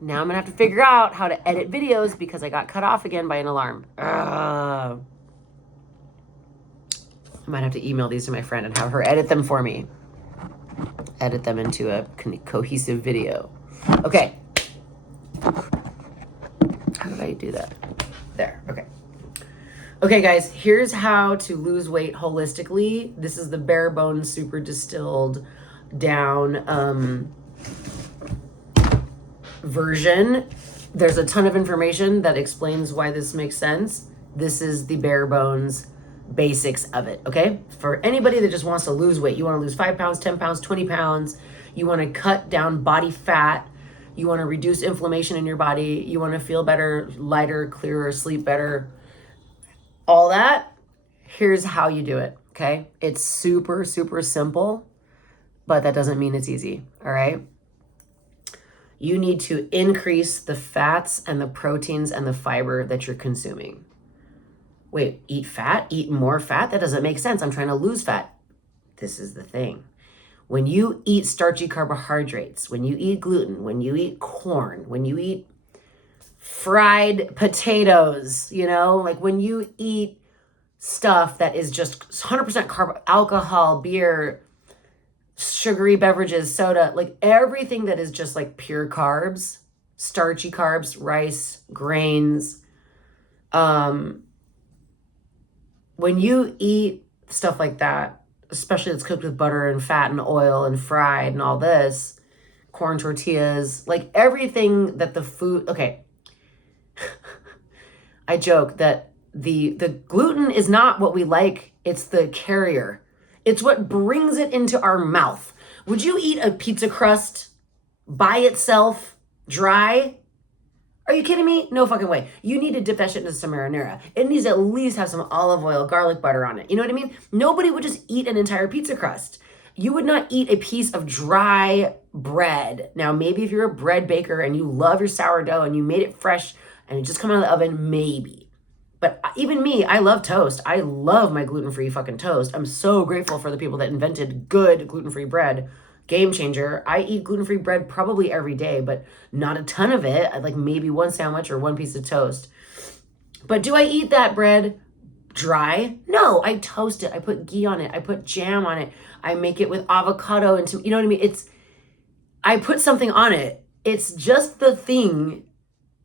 Now I'm gonna have to figure out how to edit videos because I got cut off again by an alarm. I might have to email these to my friend and have her edit them for me. Edit them into a cohesive video. Okay. How did I do that? There, okay. Okay, guys, here's how to lose weight holistically. This is the bare bones, super distilled down version. There's a ton of information that explains why this makes sense. This is the bare bones basics of it, okay? For anybody that just wants to lose weight, you want to lose 5 pounds, 10 pounds, 20 pounds, you want to cut down body fat, you want to reduce inflammation in your body, you want to feel better, lighter, clearer, sleep better, all that, here's how you do it, okay? It's super, super simple, but that doesn't mean it's easy, all right? You need to increase the fats and the proteins and the fiber that you're consuming. Wait, eat fat? Eat more fat? That doesn't make sense. I'm trying to lose fat. This is the thing. When you eat starchy carbohydrates, when you eat gluten, when you eat corn, when you eat fried potatoes, you know, like when you eat stuff that is just 100% carb, alcohol, beer, sugary beverages, soda, like everything that is just like pure carbs, starchy carbs, rice, grains, when you eat stuff like that, especially that's cooked with butter and fat and oil and fried and all this, corn tortillas, like everything that the food, okay. I joke that the gluten is not what we like, it's the carrier. It's what brings it into our mouth. Would you eat a pizza crust by itself, dry? Are you kidding me? No fucking way. You need to dip that shit into some marinara. It needs to at least have some olive oil, garlic butter on it. You know what I mean? Nobody would just eat an entire pizza crust. You would not eat a piece of dry bread. Now, maybe if you're a bread baker and you love your sourdough and you made it fresh and it just come out of the oven, maybe. But even me, I love toast. I love my gluten-free fucking toast. I'm so grateful for the people that invented good gluten-free bread. Game changer. I eat gluten-free bread probably every day, but not a ton of it. I like maybe one sandwich or one piece of toast. But do I eat that bread dry? No, I toast it. I put ghee on it. I put jam on it. I make it with avocado and you know what I mean? I put something on it. It's just the thing.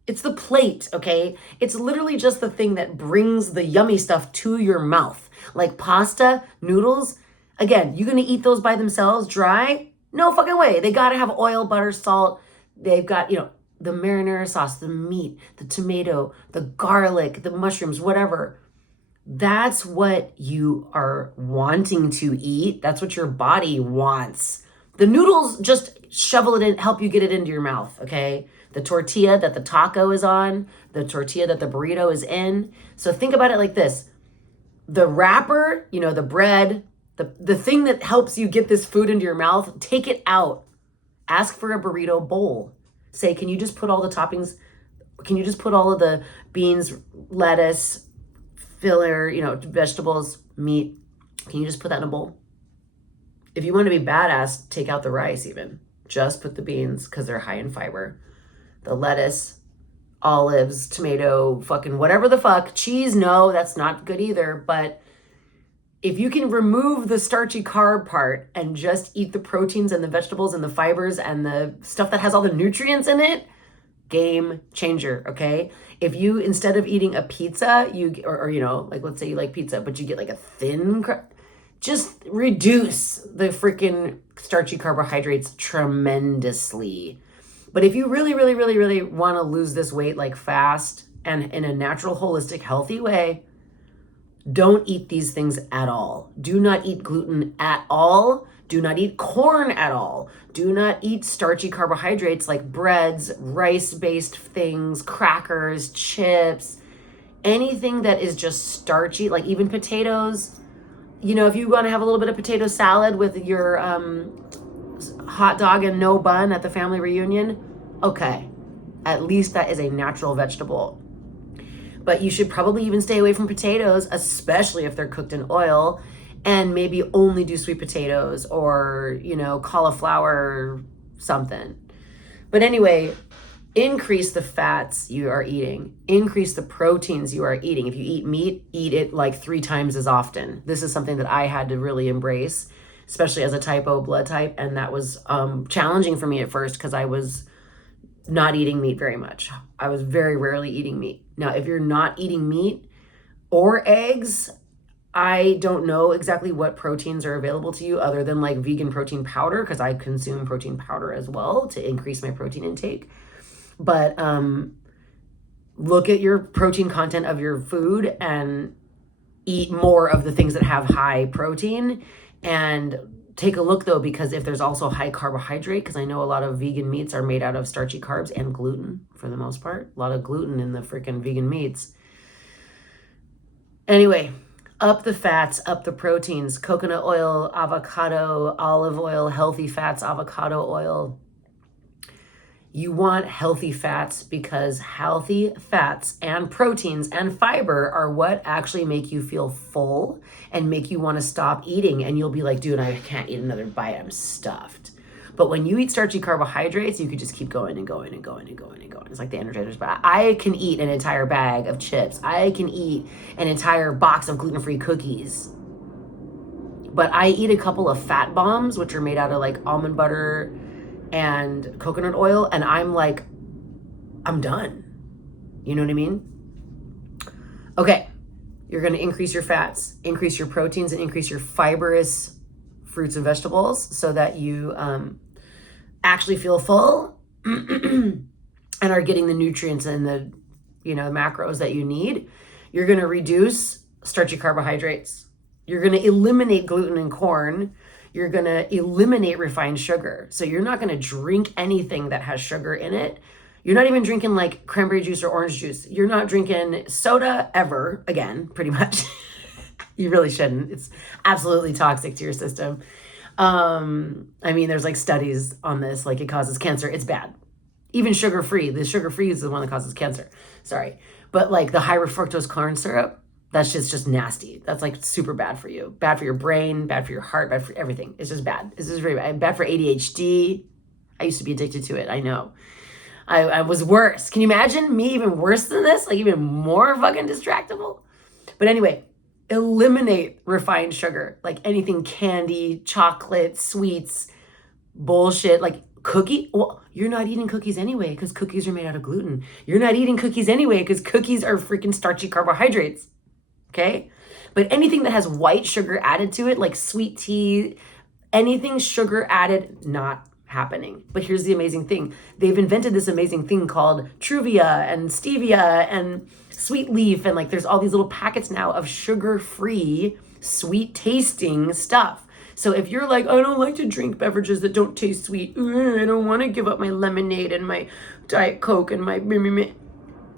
It's the plate, okay? It's literally just the thing that brings the yummy stuff to your mouth. Like pasta, noodles. Again, you gonna eat those by themselves dry? No fucking way. They gotta have oil, butter, salt. They've got, you know, the marinara sauce, the meat, the tomato, the garlic, the mushrooms, whatever. That's what you are wanting to eat. That's what your body wants. The noodles, just shovel it in, help you get it into your mouth, okay? The tortilla that the taco is on, the tortilla that the burrito is in. So think about it like this. The wrapper, you know, the bread, the thing that helps you get this food into your mouth, take it out. Ask for a burrito bowl. Say, can you just put all the toppings, can you just put all of the beans, lettuce, filler, you know, vegetables, meat, can you just put that in a bowl? If you want to be badass, take out the rice even. Just put the beans because they're high in fiber. The lettuce, olives, tomato, fucking whatever the fuck. Cheese, no, that's not good either. But if you can remove the starchy carb part and just eat the proteins and the vegetables and the fibers and the stuff that has all the nutrients in it, game changer, okay? If you, instead of eating a pizza, or you know, like let's say you like pizza, but you get like a thin just reduce the freaking starchy carbohydrates tremendously. But if you really, really, really, really want to lose this weight like fast and in a natural, holistic, healthy way, don't eat these things at all. Do not eat gluten at all. Do not eat corn at all. Do not eat starchy carbohydrates like breads, rice-based things, crackers, chips, anything that is just starchy, like even potatoes. You know, if you want to have a little bit of potato salad with your hot dog and no bun at the family reunion, okay, at least that is a natural vegetable. But you should probably even stay away from potatoes, especially if they're cooked in oil, and maybe only do sweet potatoes or, you know, cauliflower something. But anyway, increase the fats you are eating, increase the proteins you are eating. If you eat meat, eat it like 3 times as often. This is something that I had to really embrace, especially as a type O blood type. And that was challenging for me at first because I was not eating meat very much. I was very rarely eating meat. Now, if you're not eating meat or eggs, I don't know exactly what proteins are available to you other than like vegan protein powder, because I consume protein powder as well to increase my protein intake. But look at your protein content of your food and eat more of the things that have high protein. And take a look though, because if there's also high carbohydrate, because I know a lot of vegan meats are made out of starchy carbs and gluten for the most part. A lot of gluten in the freaking vegan meats. Anyway, up the fats, up the proteins, coconut oil, avocado, olive oil, healthy fats, avocado oil. You want healthy fats because healthy fats and proteins and fiber are what actually make you feel full and make you want to stop eating. And you'll be like, dude, I can't eat another bite. I'm stuffed. But when you eat starchy carbohydrates, you could just keep going and going and going and going and going. It's like the Energizers. But I can eat an entire bag of chips. I can eat an entire box of gluten-free cookies. But I eat a couple of fat bombs, which are made out of like almond butter and coconut oil, and I'm like, I'm done. You know what I mean? Okay, you're going to increase your fats, increase your proteins, and increase your fibrous fruits and vegetables so that you actually feel full and are getting the nutrients and the macros that you need. You're going to reduce starchy carbohydrates. You're going to eliminate gluten and corn. You're going to eliminate refined sugar. So you're not going to drink anything that has sugar in it. You're not even drinking like cranberry juice or orange juice. You're not drinking soda ever again, pretty much. You really shouldn't. It's absolutely toxic to your system. I mean, there's like studies on this, like it causes cancer. It's bad. Even sugar-free. The sugar-free is the one that causes cancer. Sorry. But like the high fructose corn syrup, that's just nasty. That's like super bad for you. Bad for your brain, bad for your heart, bad for everything. It's just bad. It's just very bad. Bad for ADHD. I used to be addicted to it. I know. I was worse. Can you imagine me even worse than this? Like even more fucking distractible? But anyway, eliminate refined sugar. Like anything candy, chocolate, sweets, bullshit, like cookie. Well, you're not eating cookies anyway because cookies are made out of gluten. You're not eating cookies anyway because cookies are freaking starchy carbohydrates. Okay? But anything that has white sugar added to it, like sweet tea, anything sugar added, not happening. But here's the amazing thing. They've invented this amazing thing called Truvia and Stevia and Sweet Leaf. And like there's all these little packets now of sugar-free, sweet tasting stuff. So if you're like, I don't like to drink beverages that don't taste sweet. I don't want to give up my lemonade and my Diet Coke and my...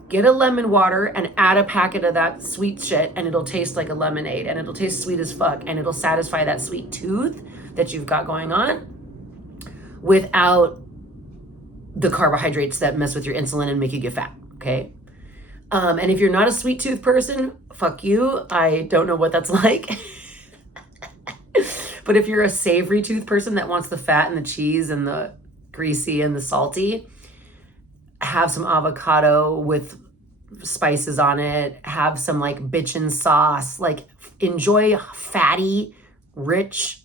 Get a lemon water and add a packet of that sweet shit and it'll taste like a lemonade and it'll taste sweet as fuck and it'll satisfy that sweet tooth that you've got going on without the carbohydrates that mess with your insulin and make you get fat, okay? And if you're not a sweet tooth person, fuck you. I don't know what that's like. But if you're a savory tooth person that wants the fat and the cheese and the greasy and the salty, have some avocado with spices on it, have some like bitchin' sauce, like enjoy fatty, rich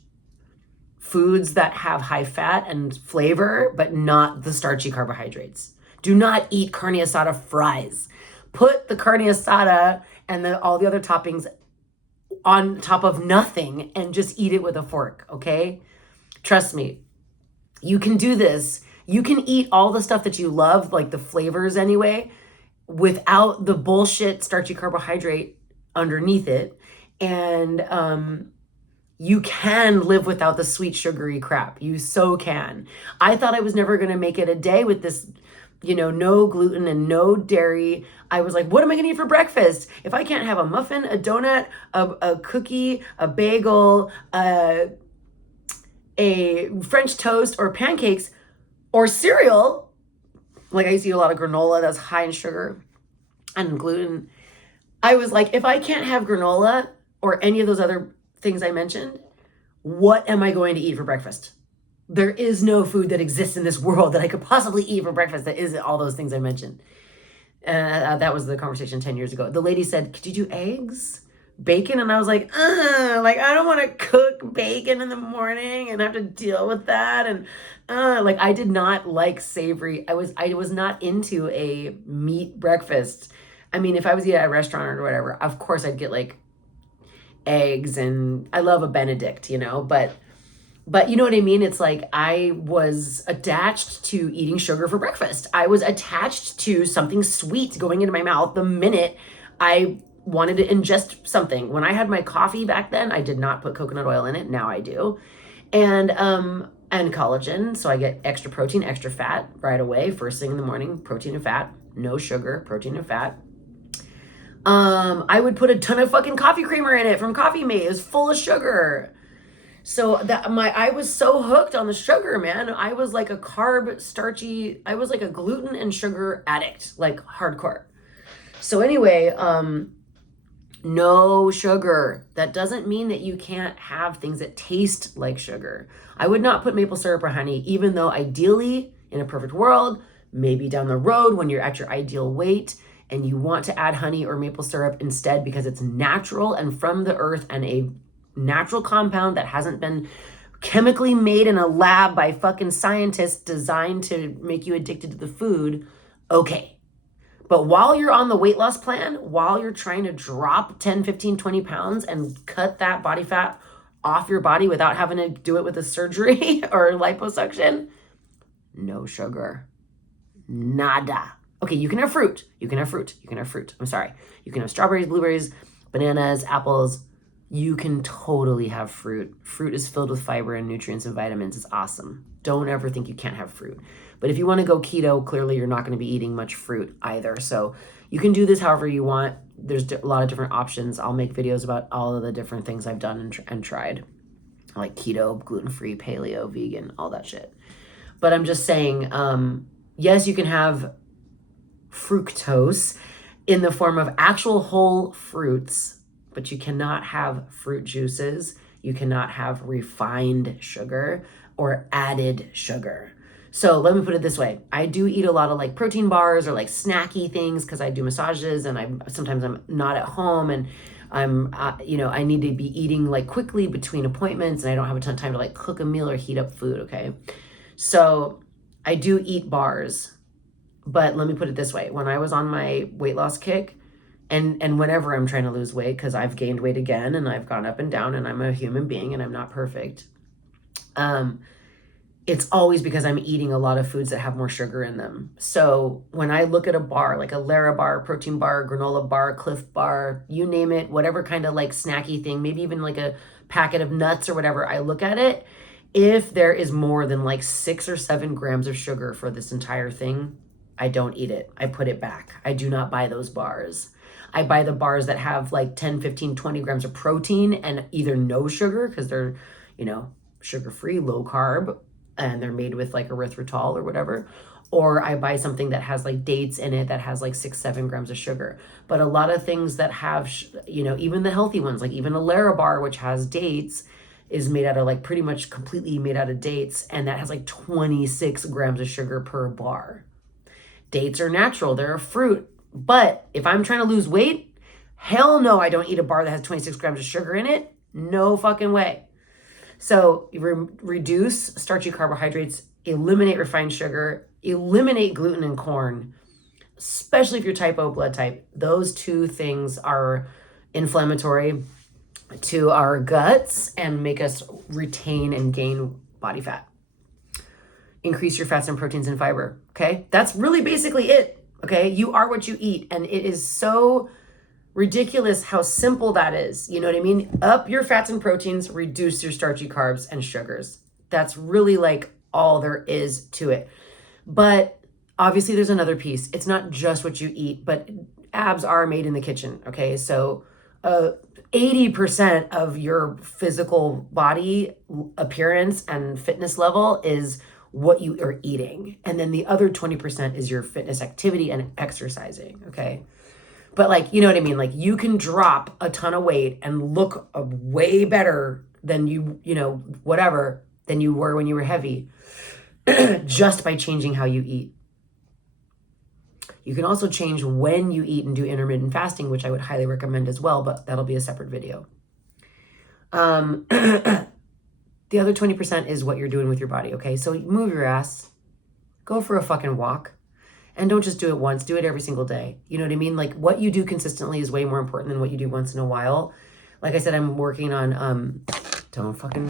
foods that have high fat and flavor, but not the starchy carbohydrates. Do not eat carne asada fries. Put the carne asada and all the other toppings on top of nothing and just eat it with a fork, okay? Trust me, you can do this. You can eat all the stuff that you love, like the flavors anyway, without the bullshit starchy carbohydrate underneath it. And you can live without the sweet sugary crap. You so can. I thought I was never going to make it a day with this, no gluten and no dairy. I was like, what am I going to eat for breakfast? If I can't have a muffin, a donut, a cookie, a bagel, a French toast or pancakes, or cereal, like I used to eat a lot of granola that's high in sugar and gluten. I was like, if I can't have granola or any of those other things I mentioned, what am I going to eat for breakfast? There is no food that exists in this world that I could possibly eat for breakfast that isn't all those things I mentioned. That was the conversation 10 years ago. The lady said, could you do eggs? Bacon? And I was like, I don't want to cook bacon in the morning and have to deal with that. And like, I did not like savory. I was not into a meat breakfast. I mean, if I was eating at a restaurant or whatever, of course I'd get like eggs, and I love a Benedict, but you know what I mean? It's like I was attached to eating sugar for breakfast. I was attached to something sweet going into my mouth the minute I wanted to ingest something. When I had my coffee back then, I did not put coconut oil in it. Now I do. And collagen, so I get extra protein, extra fat right away, first thing in the morning, protein and fat, no sugar, protein and fat. I would put a ton of fucking coffee creamer in it from Coffee Mate. It was full of sugar. So I was so hooked on the sugar, man. I was like a I was like a gluten and sugar addict, like hardcore. So anyway, no sugar. That doesn't mean that you can't have things that taste like sugar. I would not put maple syrup or honey, even though ideally, in a perfect world, maybe down the road when you're at your ideal weight and you want to add honey or maple syrup instead because it's natural and from the earth and a natural compound that hasn't been chemically made in a lab by fucking scientists designed to make you addicted to the food, okay. But while you're on the weight loss plan, while you're trying to drop 10, 15, 20 pounds and cut that body fat off your body without having to do it with a surgery or liposuction, no sugar. Nada. Okay, you can have fruit. You can have fruit. You can have fruit. I'm sorry. You can have strawberries, blueberries, bananas, apples. You can totally have fruit. Fruit is filled with fiber and nutrients and vitamins. It's awesome. Don't ever think you can't have fruit. But if you want to go keto, clearly you're not going to be eating much fruit either. So you can do this however you want. There's a lot of different options. I'll make videos about all of the different things I've done and tried, like keto, gluten-free, paleo, vegan, all that shit. But I'm just saying, yes, you can have fructose in the form of actual whole fruits, but you cannot have fruit juices. You cannot have refined sugar or added sugar. So let me put it this way. I do eat a lot of like protein bars or like snacky things because I do massages and sometimes I'm not at home and I need to be eating like quickly between appointments and I don't have a ton of time to like cook a meal or heat up food, okay? So I do eat bars, but let me put it this way. When I was on my weight loss kick, and whenever I'm trying to lose weight, because I've gained weight again and I've gone up and down and I'm a human being and I'm not perfect, it's always because I'm eating a lot of foods that have more sugar in them. So when I look at a bar, like a Lara bar, protein bar, granola bar, Cliff bar, you name it, whatever kind of like snacky thing, maybe even like a packet of nuts or whatever, I look at it. If there is more than like 6 or 7 grams of sugar for this entire thing, I don't eat it. I put it back. I do not buy those bars. I buy the bars that have like 10, 15, 20 grams of protein and either no sugar because they're, sugar-free, low carb, and they're made with like erythritol or whatever. Or I buy something that has like dates in it that has like 6, 7 grams of sugar. But a lot of things that have, even the healthy ones, like even a Lara bar, which has dates, is made out of like pretty much completely made out of dates. And that has like 26 grams of sugar per bar. Dates are natural. They're a fruit. But if I'm trying to lose weight, hell no, I don't eat a bar that has 26 grams of sugar in it. No fucking way. So reduce starchy carbohydrates, eliminate refined sugar, eliminate gluten and corn, especially if you're type O blood type. Those 2 things are inflammatory to our guts and make us retain and gain body fat. Increase your fats and proteins and fiber, okay? That's really basically it. Okay, you are what you eat. And it is so ridiculous how simple that is. You know what I mean? Up your fats and proteins, reduce your starchy carbs and sugars. That's really like all there is to it. But obviously there's another piece. It's not just what you eat, but abs are made in the kitchen. Okay, so 80% of your physical body appearance and fitness level is what you are eating. And then the other 20% is your fitness activity and exercising, okay? But like, you know what I mean? Like you can drop a ton of weight and look way better than whatever, than you were when you were heavy just by changing how you eat. You can also change when you eat and do intermittent fasting, which I would highly recommend as well, but that'll be a separate video. The other 20% is what you're doing with your body, okay? So move your ass, go for a fucking walk, and don't just do it once, do it every single day. You know what I mean? Like, what you do consistently is way more important than what you do once in a while. Like I said, I'm working on, don't fucking